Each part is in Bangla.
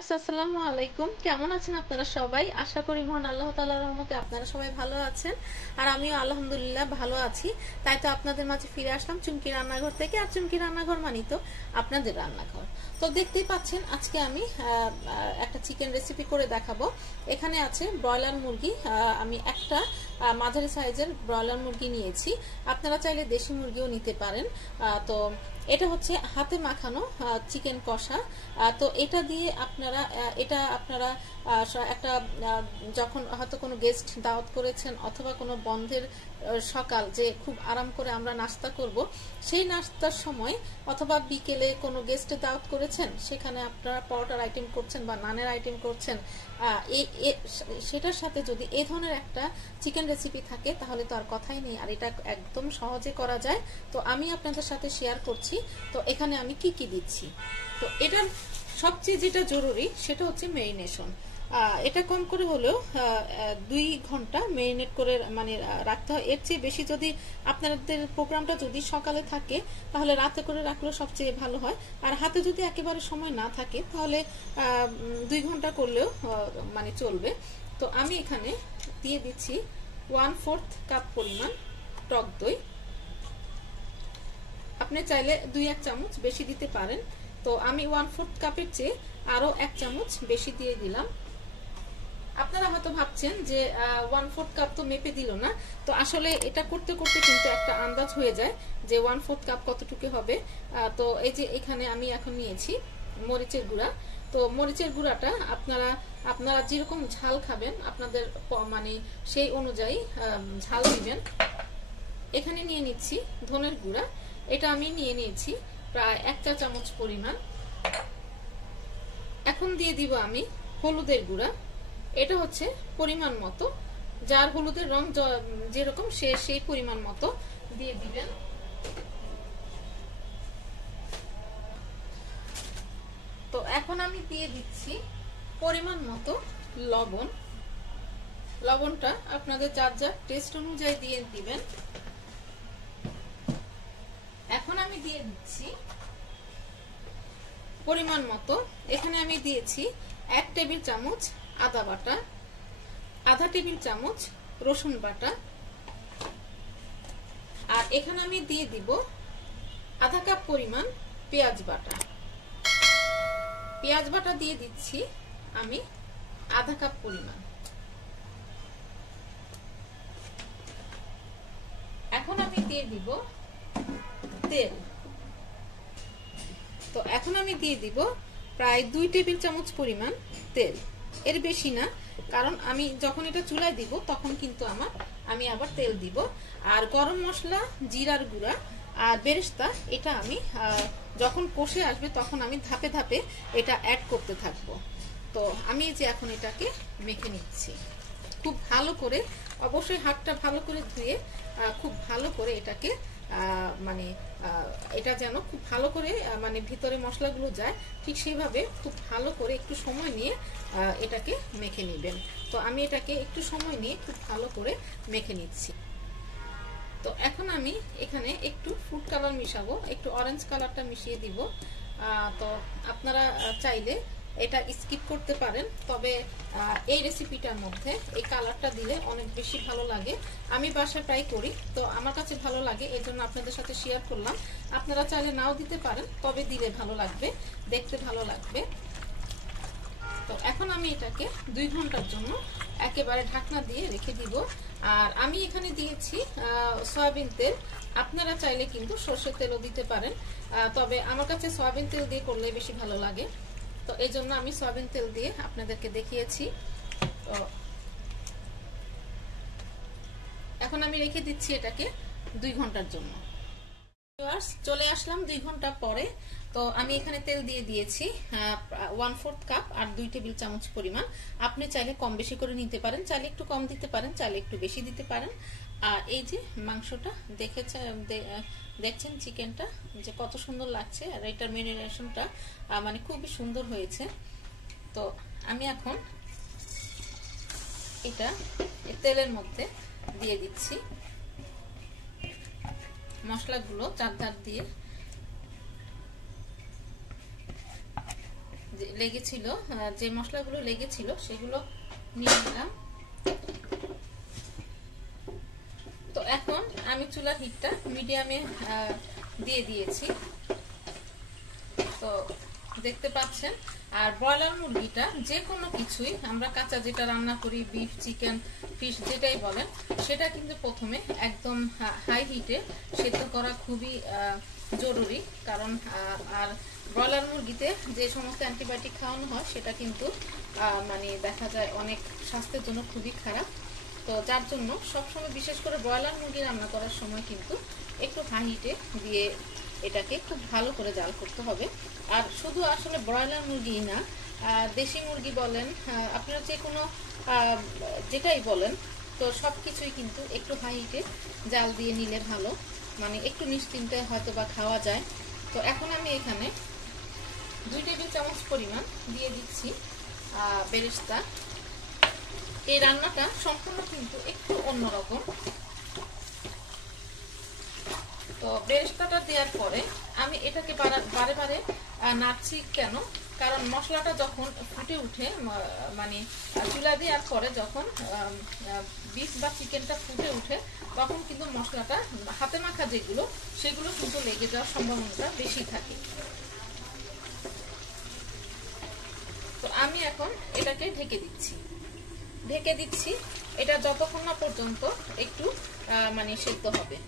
ভিউয়ার্স আসসালামু আলাইকুম, কেমন আছেন আপনারা সবাই? আশা করি মহান আল্লাহ তাআলার রহমতে আপনারা সবাই ভালো আছেন, আর আমিও আলহামদুলিল্লাহ ভালো আছি। তাই তো আপনাদের মাঝে ফিরে আসলাম চুমকি রান্নাঘর থেকে। আর চুমকি রান্নাঘর মানি তো আপনাদের রান্নাঘর। তো দেখতেই পাচ্ছেন আজকে আমি একটা চিকেন রেসিপি করে দেখাবো। এখানে আছে ব্রয়লার মুরগি। আমি একটা মাঝারি সাইজের ব্রয়লার মুরগি নিয়েছি। আপনারা চাইলে দেশি মুরগিও নিতে পারেন। তো এটা হচ্ছে হাতে মাখানো চিকেন কষা। তো এটা দিয়ে আপনারা একটা যখন হয়তো কোনো গেস্ট দাওয়াত করেছেন অথবা কোনো বন্ধের সকাল যে খুব আরাম করে আমরা নাস্তা করব, সেই নাস্তার সময় অথবা বিকেলে কোনো গেস্টে দাওয়াত করেছেন, সেখানে আপনারা পরোটার আইটেম করছেন বা নানের আইটেম করছেন, সেটার সাথে যদি এই ধরনের একটা চিকেন রেসিপি থাকে তাহলে তো আর কথাই নেই। আর এটা একদম সহজে করা যায়। তো আমি আপনাদের সাথে শেয়ার করছি। তো এখানে আমি কি কি দিচ্ছি। তো এটার সবচেয়ে যেটা জরুরি সেটা হচ্ছে মেরিনেশন। এটা কম করে হলেও 2 ঘন্টা মেরিনেট করে মানে রাখতে হয়। এর চেয়ে বেশি যদি আপনাদের প্রোগ্রামটা যদি সকালে থাকে তাহলে রাতে করে রাখলে সবচেয়ে ভালো হয়। আর হাতে যদি একেবারে সময় না থাকে তাহলে 2 ঘন্টা করলেও মানে চলবে। তো আমি এখানে দিয়ে দিচ্ছি 1/4 কাপ পরিমাণ টক দই। আপনি চাইলে 2-1 চামচ বেশি দিতে পারেন। তো আমি 1/4 কাপের চেয়ে আরো 1 চামচ বেশি দিয়ে দিলাম। আপনারা হয়তো ভাবছেন যে 1/4 কাপ তো মেপে দিল না। তো আসলে এটা করতে করতে কিন্তু একটা আন্দাজ হয়ে যায় যে 1/4 কাপ কতটুকু হবে। তো এই যে এখানে আমি এখন নিয়েছি মরিচের গুঁড়া। তো মরিচের গুঁড়াটা আপনারা যেরকম ঝাল খাবেন আপনাদের মানে সেই অনুযায়ী ঝাল দিবেন। এখানে নিয়ে নিচ্ছি ধনের গুঁড়া। এটা আমি নিয়ে নিয়েছি প্রায় 1 চা চামচ পরিমাণ। এখন দিয়ে দিব আমি হলুদের গুঁড়া। এটা হচ্ছে পরিমাণ মতো, যার হলুদের রং যেরকম সেই পরিমাণ মতো দিয়ে দিবেন। তো এখন আমি দিয়ে দিচ্ছি পরিমাণ মতো লবণ। লবণটা আপনাদের যার যার টেস্ট অনুযায়ী দিয়ে দিবেন। এখন আমি দিয়ে দিচ্ছি পরিমাণ মতো, এখানে আমি দিয়েছি 1 টেবিল চামচ আদা বাটা, আধা টেবিল চামচ রসুন বাটা, আর এখানে আমি দিয়ে দিব আধা কাপ পরিমাণ পেঁয়াজ বাটা। পেঁয়াজ বাটা দিয়ে দিচ্ছি আমি আধা কাপ পরিমাণ। এখন আমি দিয়ে দিব তেল। তো এখন আমি দিয়ে দিব প্রায় 2 টেবিল চামচ পরিমাণ তেল, এর বেশি না, কারণ আমি যখন এটা চুলায় দিব তখন কিন্তু আমি আবার তেল দিব। আর গরম মশলা, জিরার গুঁড়া আর বেরেস্তা এটা আমি যখন কষে আসবে তখন আমি ধাপে ধাপে এটা অ্যাড করতে থাকব। তো আমি যে এখন এটাকে মেখে নিচ্ছি খুব ভালো করে। অবশ্যই হাতটা ভালো করে ধুয়ে খুব ভালো করে এটাকে মানে এটা যেন খুব ভালো করে মানে ভিতরে মশলাগুলো যায়, ঠিক সেইভাবে খুব ভালো করে একটু সময় নিয়ে এটাকে মেখে নেবেন। তো আমি এটাকে একটু সময় নিয়ে খুব ভালো করে মেখে নিচ্ছি। তো এখন আমি এখানে একটু ফুড কালার মিশাবো, একটু অরেঞ্জ কালারটা মিশিয়ে দিব। তো আপনারা চাইলে এটা স্কিপ করতে পারেন, তবে এই রেসিপিটার মধ্যে এই কালারটা দিলে অনেক বেশি ভালো লাগে। আমি বাসায় ট্রাই করি, তো আমার কাছে ভালো লাগে, এই জন্য আপনাদের সাথে শেয়ার করলাম। আপনারা চাইলে নাও দিতে পারেন, তবে দিলে ভালো লাগবে, দেখতে ভালো লাগবে। তো এখন আমি এটাকে 2 ঘন্টার জন্য একেবারে ঢাকনা দিয়ে রেখে দিব। আর আমি এখানে দিয়েছি সয়াবিন তেল। আপনারা চাইলে কিন্তু সরষের তেলও দিতে পারেন, তবে আমার কাছে সয়াবিন তেল দিয়ে করলে বেশি ভালো লাগে। তো এই জন্য আমি সয়াবিন তেল দিয়ে আপনাদেরকে দেখিয়েছি। তো এখন আমি রেখে দিচ্ছি এটাকে 2 ঘন্টার জন্য। চলে আসলাম 2 ঘন্টা পরে। তো আমি এখানে তেল দিয়ে দিয়েছি 1/4 কাপ আর 2 টেবিল চামচ পরিমাণ। আপনি চাইলে কম বেশি করে নিতে পারেন, চাইলে একটু কম দিতে পারেন, চাইলে একটু বেশি দিতে পারেন। আর এই যে মাংসটা দেখছেন চিকেনটা যে কত সুন্দর লাগছে, আর এটার ম্যারিনেশনটা মানে খুবই সুন্দর হয়েছে। তো আমি এখন এটা তেলের মধ্যে দিয়ে দিচ্ছি মশলাগুলো চারধার দিয়ে লেগেছিল, যে মশলাগুলো লেগেছিল সেগুলো নিয়ে নিলাম। তো এখন আমি চুলার হিটটা মিডিয়ামে দিয়ে দিয়েছি। তো দেখতে পাচ্ছেন। আর ব্রয়লার মুরগিটা যে কোনো কিছুই আমরা কাঁচা যেটা রান্না করি, বিফ, চিকেন, ফিশ যেটাই বলেন, সেটা কিন্তু প্রথমে একদম হাই হিটে সেদ্ধ করা খুবই জরুরি। কারণ আর ব্রয়লার মুরগিতে যে সমস্ত অ্যান্টিবায়োটিক খাওয়ানো হয় সেটা কিন্তু মানে দেখা যায় অনেক স্বাস্থ্যের জন্য খুবই খারাপ। তো যার জন্য সবসময় বিশেষ করে ব্রয়লার মুরগি রান্না করার সময় কিন্তু একটু হাই হিটে দিয়ে এটাকে খুব ভালো করে জাল করতে হবে। আর শুধু আসলে ব্রয়লার মুরগি না, দেশি মুরগি বলেন, আপনারা যে কোনো যেটাই বলেন, তো সব কিছুই কিন্তু একটু হাই হিটে জাল দিয়ে নিলে ভালো, মানে একটু নিশ্চিন্তে হয়তো বা খাওয়া যায়। তো এখন আমি এখানে 2 টেবিল চামচ পরিমাণ দিয়ে দিচ্ছি বেরেস্তা। এই রান্নাটা সম্পূর্ণ কিন্তু একটু অন্যরকম। তো বেরেস্তাটা দেওয়ার পরে আমি এটাকে বারে বারে নাড়ছি কেন, কারণ মশলাটা যখন ফুটে উঠে, মানে চুলা দেওয়ার পরে যখন বিফ বা চিকেনটা ফুটে উঠে, তখন কিন্তু মশলাটা হাতে মাখা যেগুলো সেগুলো কিন্তু লেগে যাওয়ার সম্ভাবনাটা বেশি থাকে। তো আমি এখন এটাকে ঢেকে দিচ্ছি এটা যতক্ষণ না পর্যন্ত একটু মানে সেদ্ধ হবে।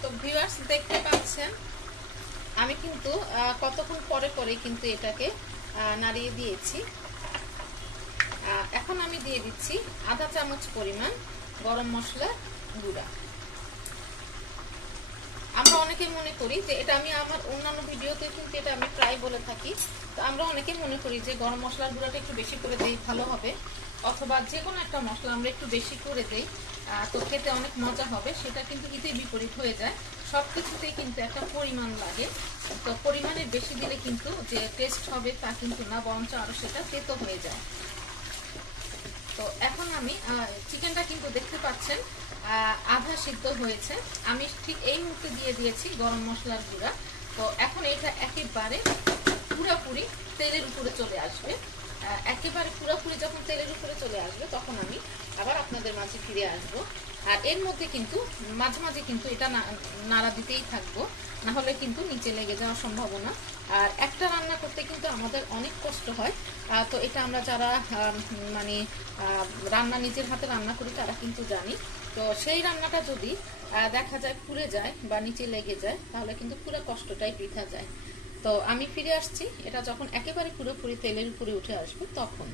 তো ভিউয়ার্স দেখতে পাচ্ছেন আমি কিন্তু কতক্ষণ পরে কিন্তু এটাকে নাড়িয়ে দিয়েছি। এখন আমি দিয়ে দিচ্ছি আধা চামচ পরিমাণ গরম মশলা গুঁড়া। আমরা অনেকে মনে করি যে এটা, আমি আমার অন্যান্য ভিডিওতে কিন্তু এটা আমি প্রায় বলে থাকি, তো আমরা অনেকে মনে করি যে গরম মশলার গুঁড়াটা একটু বেশি করে দেই ভালো হবে, অথবা যে কোনো একটা মশলা আমরা একটু বেশি করে দেই তো খেতে অনেক মজা হবে। সেটা কিন্তু হিতে বিপরীত হয়ে যায়। সব কিছুতেই কিন্তু একটা পরিমাণ লাগে। তো পরিমাণের বেশি দিলে কিন্তু যে টেস্ট হবে তা কিন্তু না, বরঞ্চ আরও সেটা তেতো হয়ে যায়। তো এখন আমি চিকেনটা কিন্তু দেখতে পাচ্ছেন আধা সিদ্ধ হয়েছে। আমি ঠিক এই মুহূর্তে দিয়ে দিয়েছি গরম মশলার গুঁড়া। তো এখন এটা একেবারে পুরোপুরি তেলের উপরে চলে আসবে। একেবারে পুরোপুরি যখন তেলের উপরে চলে আসবে তখন আমি আবার আপনাদের মাঝে ফিরে আসবো। আর এর মধ্যে কিন্তু মাঝে মাঝে কিন্তু এটা নাড়া দিতেই থাকবো, না হলে কিন্তু নিচে লেগে যাওয়ার সম্ভাবনা। আর একটা রান্না করতে কিন্তু আমাদের অনেক কষ্ট হয়। তো এটা আমরা যারা মানে রান্না নিজের হাতে রান্না করি তারা কিন্তু জানি। তো সেই রান্নাটা যদি দেখা যায় পুড়ে যায় বা নিচে লেগে যায়, তাহলে কিন্তু পুরো কষ্টটাই বৃথা যায়। তো আমি ফিরে আসছি, এটা যখন একেবারে পুরোপুরি তেলের উপরে উঠে আসবে তখন।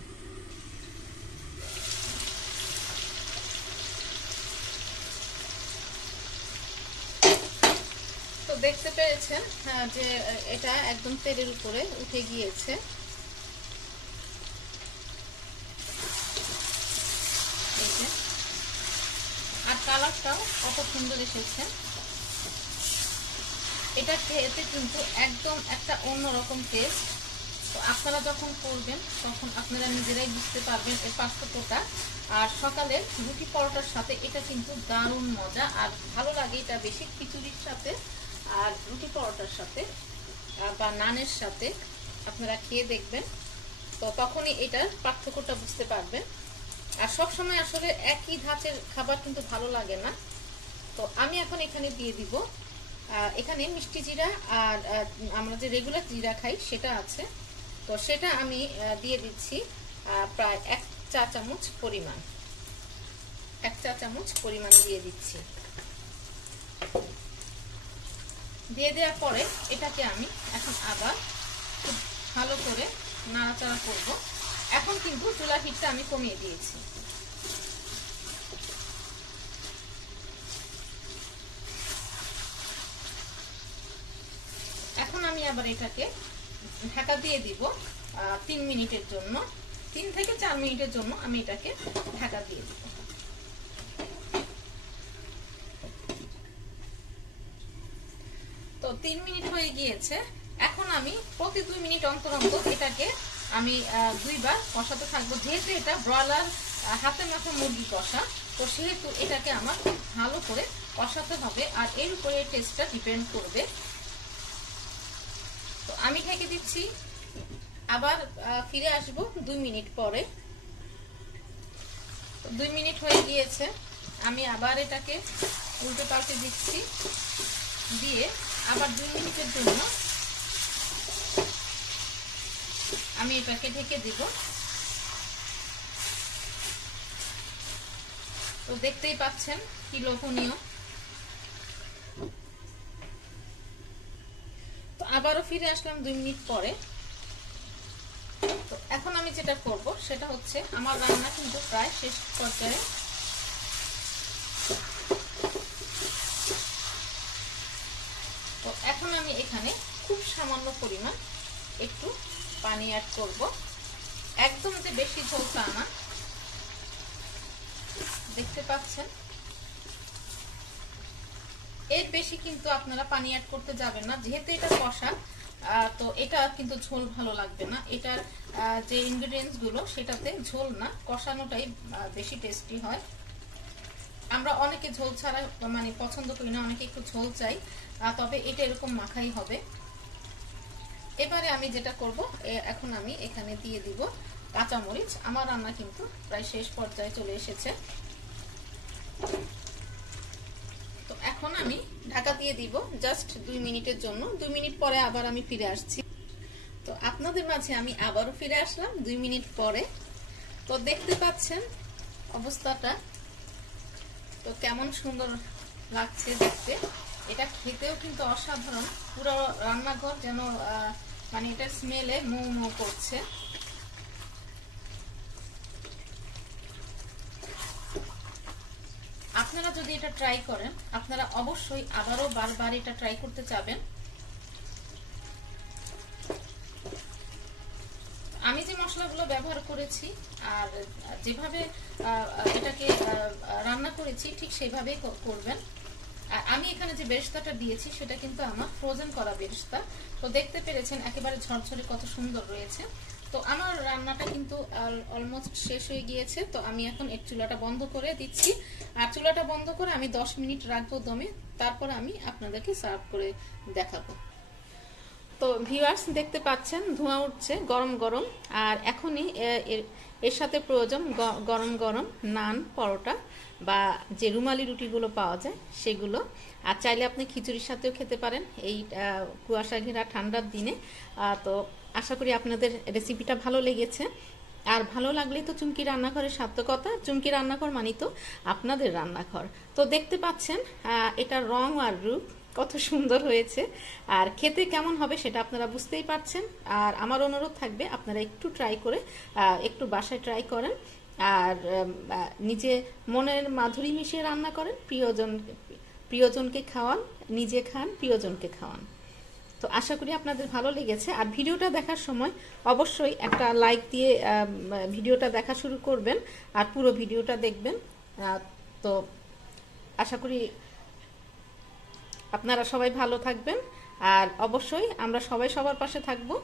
তো দেখতে পেয়েছেন যে এটা একদম তেলের উপরে উঠে গিয়েছে। আর কালারটাও কত সুন্দর এসেছে। এটা খেতে কিন্তু একদম একটা অন্যরকম টেস্ট। তো আপনারা যখন করবেন তখন আপনারা নিজেরাই বুঝতে পারবেন এর পার্থক্যটা। আর সকালে রুটি পরোটার সাথে এটা কিন্তু দারুণ মজা, আর ভালো লাগে এটা বেশি খিচুড়ির সাথে আর রুটি পরোটার সাথে বা নানের সাথে আপনারা খেয়ে দেখবেন। তো তখনই এটার পার্থক্যটা বুঝতে পারবেন। আর সব সময় আসলে একই ধাঁচের খাবার কিন্তু ভালো লাগে না। তো আমি এখন এখানে দিয়ে দিব, এখানে মিষ্টি জিরা আর আমরা যে রেগুলার জিরা খাই সেটা আছে। তো সেটা আমি দিয়ে দিচ্ছি প্রায় 1 চা চামচ পরিমাণ, 1 চা চামচ পরিমাণ দিয়ে দিচ্ছি। দিয়ে দেওয়ার পরে এটাকে আমি এখন আবার খুব ভালো করে নাড়াচাড়া করব। এখন কিন্তু চুলার হিটটা আমি কমিয়ে দিয়েছি। এখন আমি আবার এটাকে ঢাকা দিয়ে দিব 3 মিনিটের জন্য, 3 থেকে 4 মিনিটের জন্য আমি এটাকে ঢাকা দিয়ে দিব। তো 3 মিনিট হয়ে গিয়েছে। এখন আমি প্রতি 2 মিনিট অন্তর অন্তর এটাকে আমি 2 বার কষাতে থাকবো। যেহেতু এটা ব্রয়লার হাতে মাখা মুরগি কষা, তো সেহেতু এটাকে আমার ভালো করে কষাতে হবে, আর এর উপরে টেস্টটা ডিপেন্ড করবে। তো আমি ঢেকে দিচ্ছি, আবার ফিরে আসব 2 মিনিট পরে। 2 মিনিট হয়ে গিয়েছে, আমি আবার এটাকে উল্টে পাল্টে দিচ্ছি, দিয়ে আবার 2 মিনিটের জন্য আমি এটাকে ঢেকে দিব। তো দেখতেই পাচ্ছেন কি লোভনীয়। তো আবারও ফিরে আসলাম 2 মিনিট পরে। তো এখন আমি যেটা করব সেটা হচ্ছে, আমার রান্না কিন্তু প্রায় শেষ পর্যায়ে। তো এখন আমি এখানে খুব সামান্য পরিমাণ একটু পানি অ্যাড করব, একদম যে বেশি ঝোল তা না। দেখতে পাচ্ছেন এর বেশি কিন্তু আপনারা পানি অ্যাড করতে যাবেন না, যেহেতু এটা কষা। তো এটা কিন্তু ঝোল ভালো লাগবে না। এটার যে ইনগ্রেডিয়েন্টস গুলো সেটাতে ঝোল না, কষানোটাই বেশি টেস্টি হয়। আমরা অনেকে ঝোল ছাড়া মানে পছন্দ করি না, অনেকে একটু ঝোল চাই, তবে এটা এরকম মাখাই হবে। এবারে আমি যেটা করব, এখন আমি এখানে দিয়ে দিব কাঁচামরিচ। আমার রান্না কিন্তু প্রায় শেষ পর্যায়ে চলে এসেছে। তো এখন আমি ঢাকা দিয়ে দিব জাস্ট 2 মিনিটের জন্য। 2 মিনিট পরে আবার আমি ফিরে আসছি। তো আপনাদের মাঝে আমি আবারও ফিরে আসলাম 2 মিনিট পরে। তো দেখতে পাচ্ছেন অবস্থাটা, তো কেমন সুন্দর লাগছে দেখতে। এটা খেতেও কিন্তু অসাধারণ, পুরো রান্নাঘর যেন মানে এটা স্মেলে মৌ মৌ করছে। আপনারা যদি এটা ট্রাই করেন, আপনারা অবশ্যই আবারও বারবার এটা ট্রাই করতে চাবেন। আমি যে মশলাগুলো ব্যবহার করেছি আর যেভাবে এটাকে রান্না করেছি ঠিক সেভাবেই করবেন। আমি এখানে যে বেরেস্তাটা দিয়েছি সেটা কিন্তু আমার ফ্রোজেন করা বেরেস্তা। তো দেখতে পেরেছেন একেবারে ঝরঝরে কত সুন্দর রয়েছে। তো আমার রান্নাটা কিন্তু অলমোস্ট শেষ হয়ে গিয়েছে। তো আমি এখন এর চুলাটা বন্ধ করে দিচ্ছি, আর চুলাটা বন্ধ করে আমি 10 মিনিট রাখবো দমে, তারপর আমি আপনাদেরকে সার্ভ করে দেখাবো। তো ভিউয়ার্স দেখতে পাচ্ছেন ধোঁয়া উঠছে গরম গরম, আর এখনই এর সাথে প্রয়োজন গরম গরম নান, পরোটা বা যে রুমালি রুটিগুলো পাওয়া যায় সেগুলো। আর চাইলে আপনি খিচুড়ির সাথেও খেতে পারেন এই কুয়াশা ঘেরা ঠান্ডার দিনে। তো আশা করি আপনাদের রেসিপিটা ভালো লেগেছে। আর ভালো লাগলেই তো চুমকি রান্নাঘরের সার্থকতা। চুমকি রান্নাঘর মানে তো আপনাদের রান্নাঘর। তো দেখতে পাচ্ছেন এটা রং আর রূপ কত সুন্দর হয়েছে, আর খেতে কেমন হবে সেটা আপনারা বুঝতেই পারছেন। আর আমার অনুরোধ থাকবে আপনারা একটু ট্রাই করে, একটু বাসায় ট্রাই করেন, আর নিজে মনের মাধুরী মিশিয়ে রান্না করেন, প্রিয়জনকে খাওয়ান, নিজে খান, প্রিয়জনকে খাওয়ান। তো আশা করি আপনাদের ভালো লেগেছে। আর ভিডিওটা দেখার সময় অবশ্যই একটা লাইক দিয়ে ভিডিওটা দেখা শুরু করবেন, আর পুরো ভিডিওটা দেখবেন। তো আশা করি আপনারা সবাই ভালো থাকবেন, আর অবশ্যই আমরা সবাই সবার পাশে থাকবো,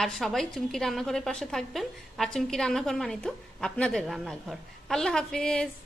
আর সবাই চুমকি রান্নাঘরের পাশে থাকবেন। আর চুমকি রান্নাঘর মানে তো আপনাদের রান্নাঘর। আল্লাহ হাফেজ।